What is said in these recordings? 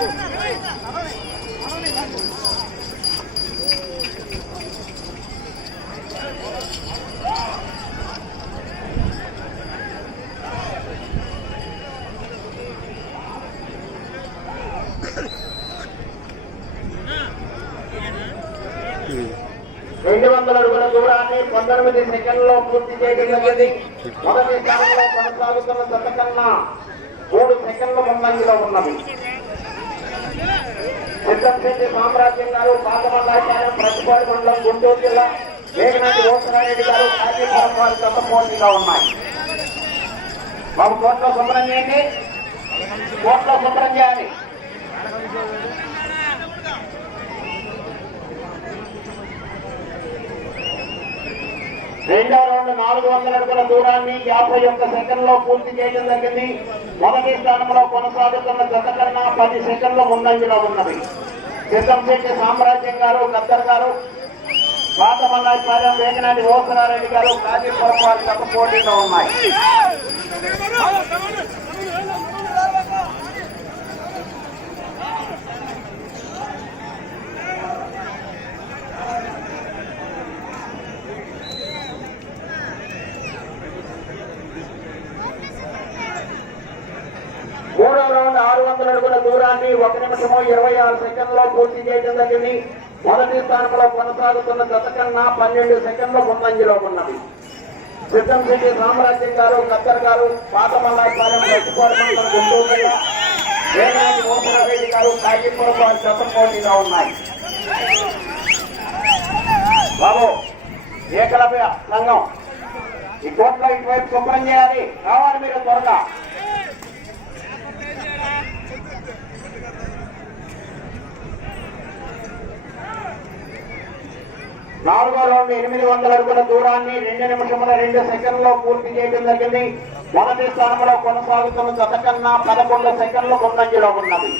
200 అడుగుల దూరాన్ని 19 సెకండ్లలో పూర్తి చేయడం జరిగింది. మొదటి స్థానంలో కొనసాగుతున్న జత కన్నా 3 సెకండ్ల ముందంజలో ఉన్నది. సిద్ధంశెట్టి సామ్రాజ్యం గారు, పాతమల్లాచార్యం, ప్రతిపాడు మండలం, గుంటూరు జిల్లా, వేగనాటి ఓసరారెడ్డి గారు, కాజీపురం వారి జత పోటీగా ఉన్నాయి. బాబు కోట్లో శుభ్రం చేయండి, కోట్లో శుభ్రం చేయాలి. రెండవ రౌండ్ 400 అడుగుల దూరాన్ని 51 సెకండ్లో పూర్తి చేయడం జరిగింది. మొదటి స్థానంలో కొనసాగుతున్న జత కన్నా 10 సెకండ్ల ముందంజలో ఉన్నది. సిద్ధంశెట్టి సామ్రాజ్యం గారు, గద్దర్ గారు, పాతమల్లాచార్యం, వేగనాటి ఓసరారెడ్డి గారు, కాజీపురం వారి జత పోటీలో ఉన్నాయి. మూడవ రౌండ్ 600 అడుగుల దూరాన్ని 1 నిమిషము 26 సెకండ్లో పూర్తి చేయడం జరిగింది. మొదటి స్థానంలో కొనసాగుతున్న జత కన్నా 12 సెకండ్ల ముందంజలో ఉన్నది. సిద్ధంశెట్టి సామ్రాజ్యం గారు, గద్దర్ గారు, పాతమల్లాచార్యం, ప్రతిపాడు మండలం, గుంటూరు జిల్లా, వేగనాటి ఓసరారెడ్డి గారు, కాజీపురం వారి జత పోటీగా ఉన్నాయి. బాబు ఏకలవ్య సంఘం ఈ కోట్లో ఇటువైపు శుభ్రం చేయాలి, రావాలి మీరు త్వరగా. నాలుగో రౌండ్ 800 అడుగుల దూరాన్ని 2 నిమిషముల 2 సెకండ్లో పూర్తి చేయడం జరిగింది. మొదటి స్థానంలో కొనసాగుతున్న జత కన్నా 11 సెకండ్ల ముందంజలో ఉన్నది.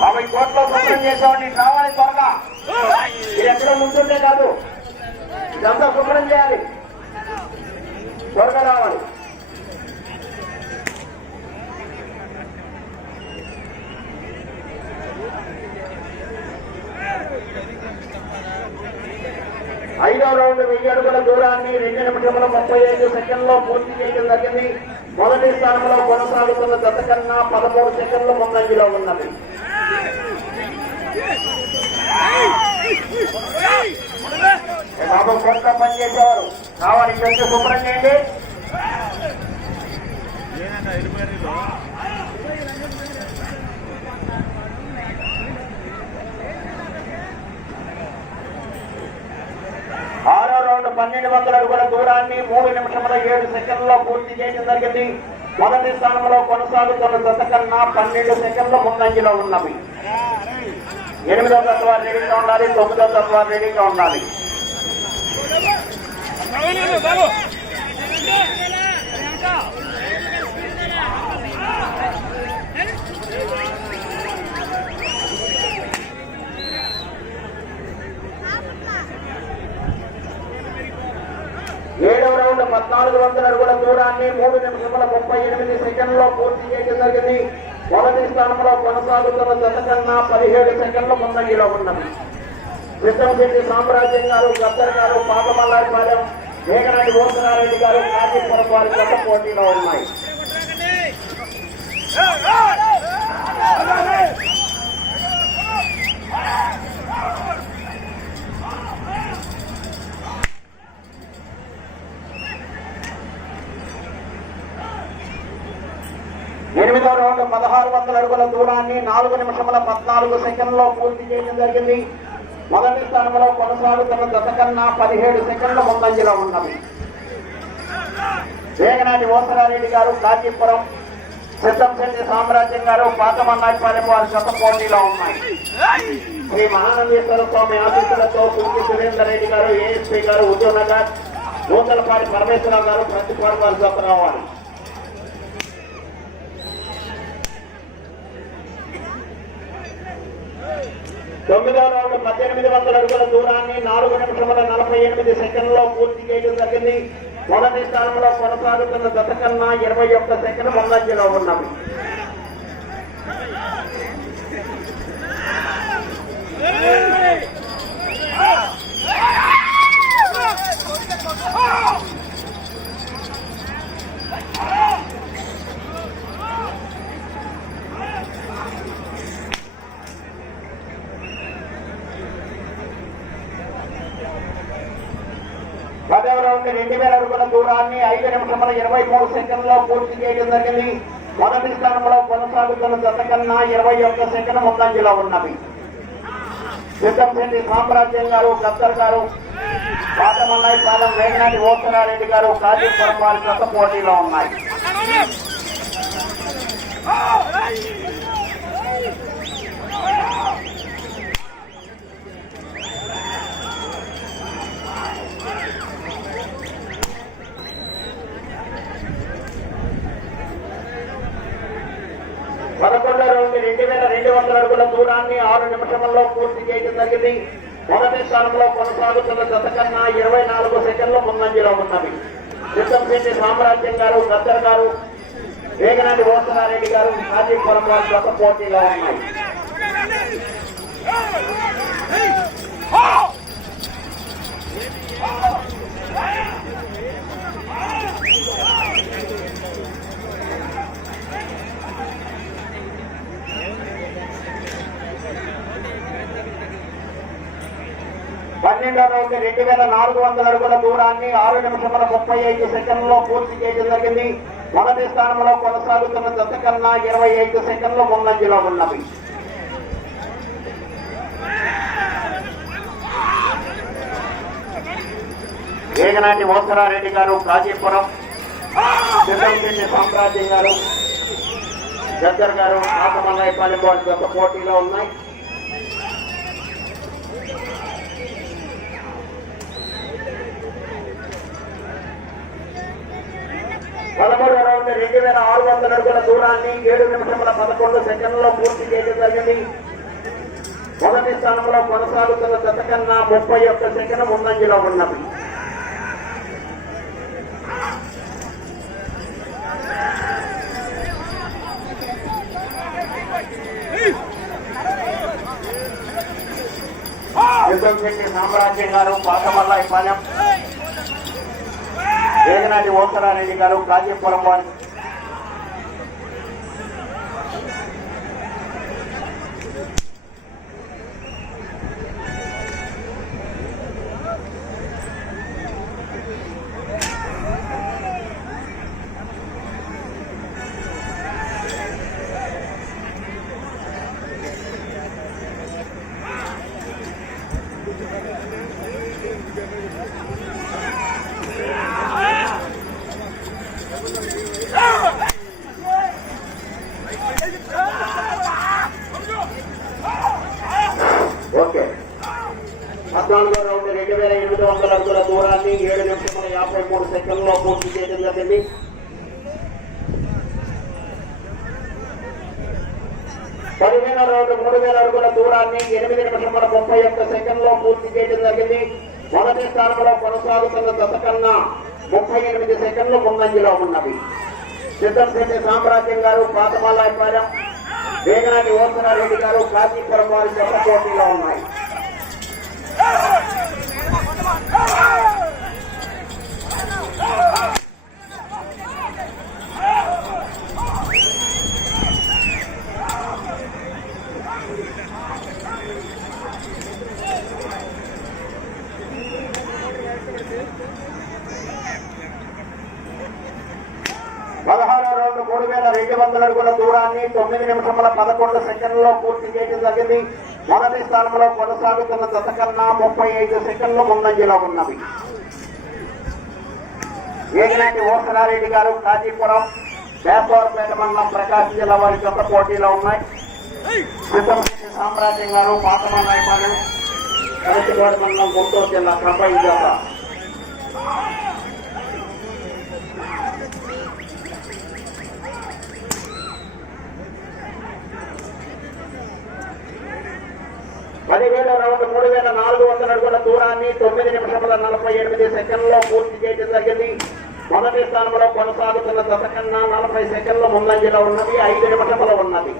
బాబు కోట్లో శుభ్రం చేసేవాడిని రావాలి త్వరగా. ఇది ఎక్కడో ముందుంటే కాదు, ఇదంతా శుభ్రం చేయాలి, త్వరగా రావాలి. ఐదో రౌండ్ 1000 అడుగుల దూరాన్ని 2 నిమిషముల 35 సెకండ్లో పూర్తి చేయడం జరిగింది. మొదటి స్థానంలో కొనసాగుతున్న జత కన్నా 13 సెకండ్ల ముందంజలో ఉన్నది. బాబు కొత్త పనిచేసేవారు కావాలి, కొంచెం శుభ్రం చేయండి. ఆరో రౌండ్ 1200 అడుగుల దూరాన్ని 3 నిమిషముల 7 సెకండ్లో పూర్తి చేయడం జరిగింది. మొదటి స్థానంలో కొనసాగుతున్న జత కన్నా 12 సెకండ్ల ముందంజలో ఉన్నవి. 8వ జత వారు రెడీగా ఉండాలి, 9వ జత వారు రెడీగా ఉండాలి. ఏడవ రౌండ్ 1400 అడుగుల దూరాన్ని 3 నిమిషముల 38 సెకండ్లో పూర్తి చేయడం జరిగింది. మొదటి స్థానంలో కొనసాగుతున్న జత కన్నా 17 సెకండ్ల ముందంజలో ఉన్నది. సిద్ధంశెట్టి సామ్రాజ్యం గారు, గద్దర్ గారు, పాతమల్లాచార్యం, వేగనాటి ఓసరారెడ్డి గారు, కాజీపురం వారి జత పోటీలో ఉన్నాయి. ఎనిమిదో రౌండ్ 1600 అడుగుల దూరాన్ని 4 నిమిషముల 14 సెకండ్లో పూర్తి చేయడం జరిగింది. మొదటి స్థానంలో కొనసాగుతున్న జత కన్నా 17 సెకండ్ల ముందంజలో ఉన్నది. వేగనాటి ఓసరారెడ్డి గారు, కాజీపురం, సిద్ధంశెట్టి సామ్రాజ్యం గారు, పాతమల్లాచార్యం వారి జత పోటీలో ఉన్నాయి. శ్రీ మహానందేశ్వర స్వామి ఆశీస్సులతో కుంకి సురేందర్ రెడ్డి గారు, ఏఎస్పీ గారు, ఉద్యోగనగర్, నూతలపాటి పరమేశ్వరరావు గారు, ప్రతిపాడు వారి జత రావాలి. తొమ్మిదో రౌండ్ 1800 అడుగుల దూరాన్ని 4 నిమిషముల 48 సెకండ్లో పూర్తి చేయడం జరిగింది. మొదటి స్థానంలో కొనసాగుతున్న జత కన్నా 21 సెకండ్ ముందంజలో ఉన్నవి. పదవ రౌండ్ 2000 అడుగుల దూరాన్ని 5 నిమిషముల 23 సెకండ్లో పూర్తి చేయడం జరిగింది. మొదటి స్థానంలో కొనసాగుతున్న జత కన్నా 21 సెకండ్ ముందంజలో ఉన్నది. సిద్ధంశెట్టి సామ్రాజ్యం గారు, గద్దర్ గారు, పాతమల్లయ్య పాలెం వేగనాటి ఓసరారెడ్డి గారు, కాజీపురం వారి జత పోటీలో ఉన్నాయి. పదకొండవ రౌండ్ 2200 అడుగుల దూరాన్ని 6 నిమిషంలో పూర్తి చేయడం జరిగింది. మొదటి స్థానంలో కొనసాగుతున్న జత కన్నా 24 సెకండ్ల ముందంజలో ఉన్నది. సిద్ధంశెట్టి సామ్రాజ్యం గారు, గద్దర్ గారు, వేగనాటి ఓసరారెడ్డి గారు, కాజీపురం వారి జత పోటీలో ఉన్నాయి. పన్నెండవ రౌండ్ 2400 అడుగుల దూరాన్ని 6 నిమిషముల 35 సెకండ్లో పూర్తి చేయడం జరిగింది. మొదటి స్థానంలో కొనసాగుతున్న జత కన్నా 25 సెకండ్లు ముందంజలో ఉన్నవి. వేగనాటి ఓసరారెడ్డి గారు, కాజీపురం, సిద్ధంశెట్టి సామ్రాజ్యం గారు, గద్దర్ గారు, పాతమల్లయ్య పాలెం వారి జత పోటీలో ఉన్నాయి. పదమూడవ రౌండ్ 2600 అడుగుల దూరాన్ని 7 నిమిషముల 11 సెకండ్లో పూర్తి చేయడం జరిగింది. మొదటి స్థానంలో కొనసాగుతున్న జత కన్నా 31 సెకండ్ ముందంజలో ఉన్నది. సిద్ధంశెట్టి సామ్రాజ్యం గారు, పాతమల్లయ్య పాలెం, వేగనాటి ఓసరారెడ్డి గారు, కాజీపురం వారి ఓకే. 14వ రౌండ్ 2800 అడుగుల దూరాన్ని 7 నిమిషముల 53 సెకండ్లో పూర్తి చేయడం జరిగింది. పదిహేనవ రౌండ్ 3000 అడుగుల దూరాన్ని 8 నిమిషముల 31 సెకండ్లో పూర్తి చేయడం జరిగింది. మొదటి స్థానంలో కొనసాగుతున్న జత కన్నా 38 సెకండ్లు ముందంజలో ఉన్నది. సిద్ధంశెట్టి సామ్రాజ్యం గారు, పాతమల్లయ్య పాలెం, వేగనాటి ఓసరారెడ్డి గారు, కాజీపురం వారి జత పోటీలో ఉన్నాయి. రౌండ్ 3200 అడుగుల దూరాన్ని 9 నిమిషముల 11 సెకండ్లో పూర్తి చేయడం జరిగింది. మొదటి స్థానంలో కొనసాగుతున్న జత కన్నా 35 సెకండ్లు ముందంజలో ఉన్నవి. వేగనాటి ఓసరారెడ్డి గారు, కాజీపురం, వేపవరపేట మండలం, ప్రకాశం జిల్లా వారి జత పోటీలో ఉన్నాయి. సిద్ధంశెట్టి సామ్రాజ్యం గారు, పాతమల్లయ్య పాలెం, కలసిగోడ మండలం, గుంటూరు జిల్లా క్రమై జత. రౌండ్ 3400 అడుగుల దూరాన్ని 9 నిమిషముల 48 సెకండ్లో పూర్తి చేయడం జరిగింది. మొదటి స్థానంలో కొనసాగుతున్న జత కన్నా 40 సెకండ్ల ముందంజలో ఉన్నది. 5 నిమిషములు ఉన్నది.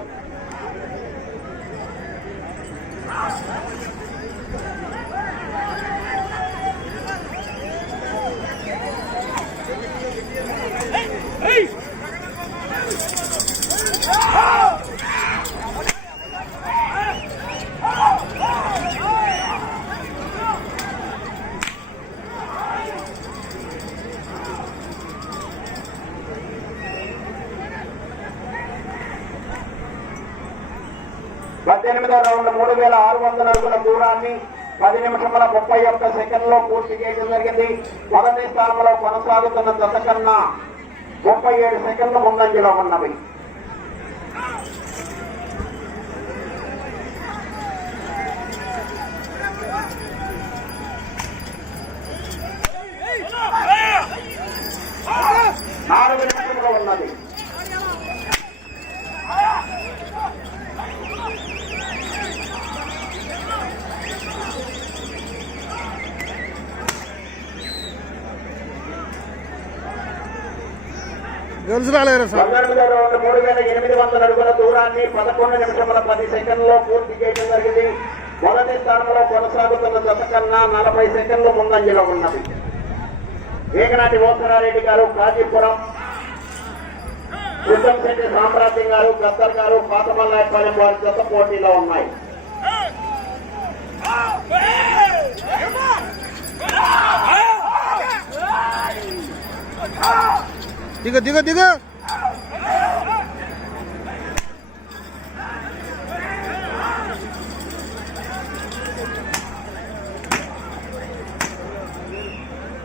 పద్దెనిమిదో రౌండ్ 3600 అడుగుల దూరాన్ని 10 నిమిషముల 31 సెకండ్లో పూర్తి చేయడం జరిగింది. మొదటి స్థానంలో కొనసాగుతున్న జత కన్నా 37 సెకండ్ల ముందంజలో ఉన్నవి. నాలుగు నిమిషంలో ఉన్నది. రాలేదు సార్. 3800 అడుగుల దూరాన్ని 11 నిమిషముల 10 సెకండ్లో పూర్తి చేయడం జరిగింది. మొదటి స్థానంలో కొనసాగుతున్న జత కన్నా 40 సెకండ్లు ముందంజలో ఉన్నది. ఏకనాటి ఓసరారెడ్డి గారు కాజీపురం, శెట్టి సామ్రాజ్యం గారు, గద్దర్ గారు, పాతమల్లాయపాలెం వారి జత పోటీలో ఉన్నాయి. దిగ దిగ దిగ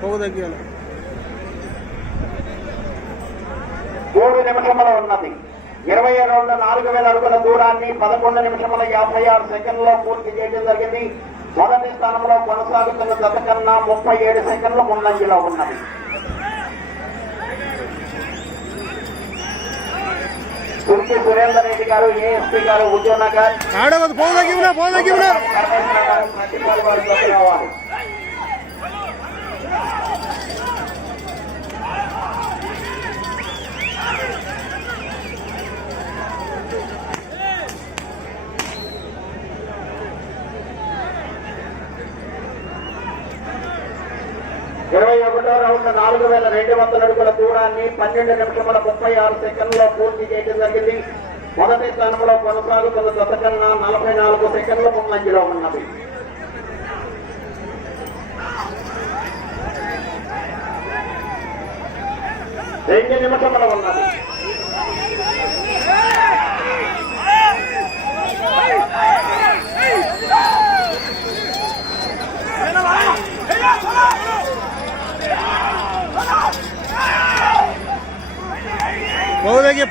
పోగు తగ్గాలి. 3 నిమిషముల ఉన్నది. 20 రౌండ్ల 4000 అడుగుల దూరాన్ని 11 నిమిషముల 56 సెకండ్లో పూర్తి చేయడం జరిగింది. మొదటి స్థానంలో కొనసాగుతున్న జత కన్నా 37 సెకండ్ల ముందంజలో ఉన్నది. సుర్కి సురేందర్ రెడ్డి గారు, ఏఎస్పీ గారు, ఉద్యోగనగర్ రావాలి. 21వ రౌండ్ 4200 అడుగుల దూరాన్ని 12 నిమిషముల 36 సెకండ్లో పూర్తి చేయడం జరిగింది. మొదటి స్థానంలో కొనసాగుతున్న జత కన్నా 44 సెకండ్ల ముందంజలో ఉన్నది. రెండు నిమిషములు ఉన్నది.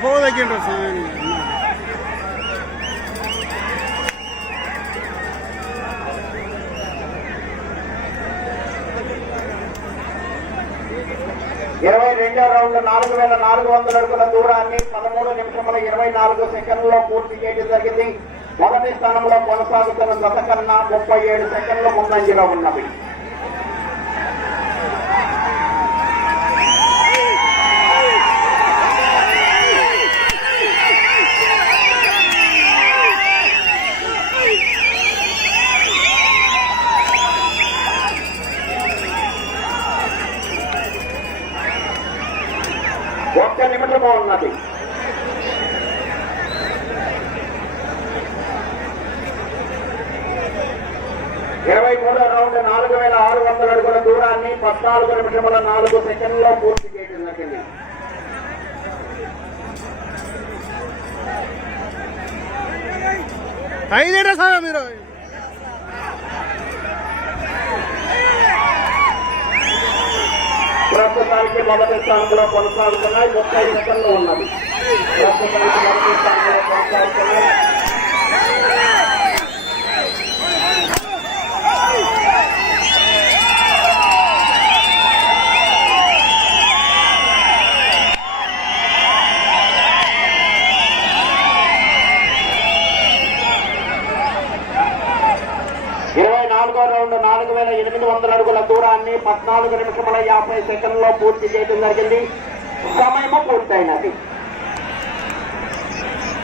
పోదగ్గిండ్రు సార్. 22వ రౌండ్ 4400 అడుగుల దూరాన్ని 13 నిమిషముల 24 సెకండ్లో పూర్తి చేయడం జరిగింది. మొదటి స్థానంలో కొనసాగుతున్న జత కన్నా 37 సెకండ్ల ముందంజలో ఉన్నవి. ఒక్క నిమిషము ఉన్నది. ఇరవై 23వ రౌండ్ 4600 అడుగుల దూరాన్ని 14 నిమిషముల 4 సెకండ్లో పూర్తి చేయడం జరిగింది. ఐదేనా సార్ మీరు? ప్రస్తుతానికి మొదటి స్థానంలో కొనసాగుతున్నాయి. 30 సెకండ్లు ఉన్నది. ప్రస్తుతానికి మొదటి స్థానంలో కొనసాగుతున్నాయి. రౌండ్ 4,800 అడుగుల దూరాన్ని 14 నిమిషముల 50 సెకండ్లో పూర్తి చేయడం జరిగింది. సమయము పూర్తయినది.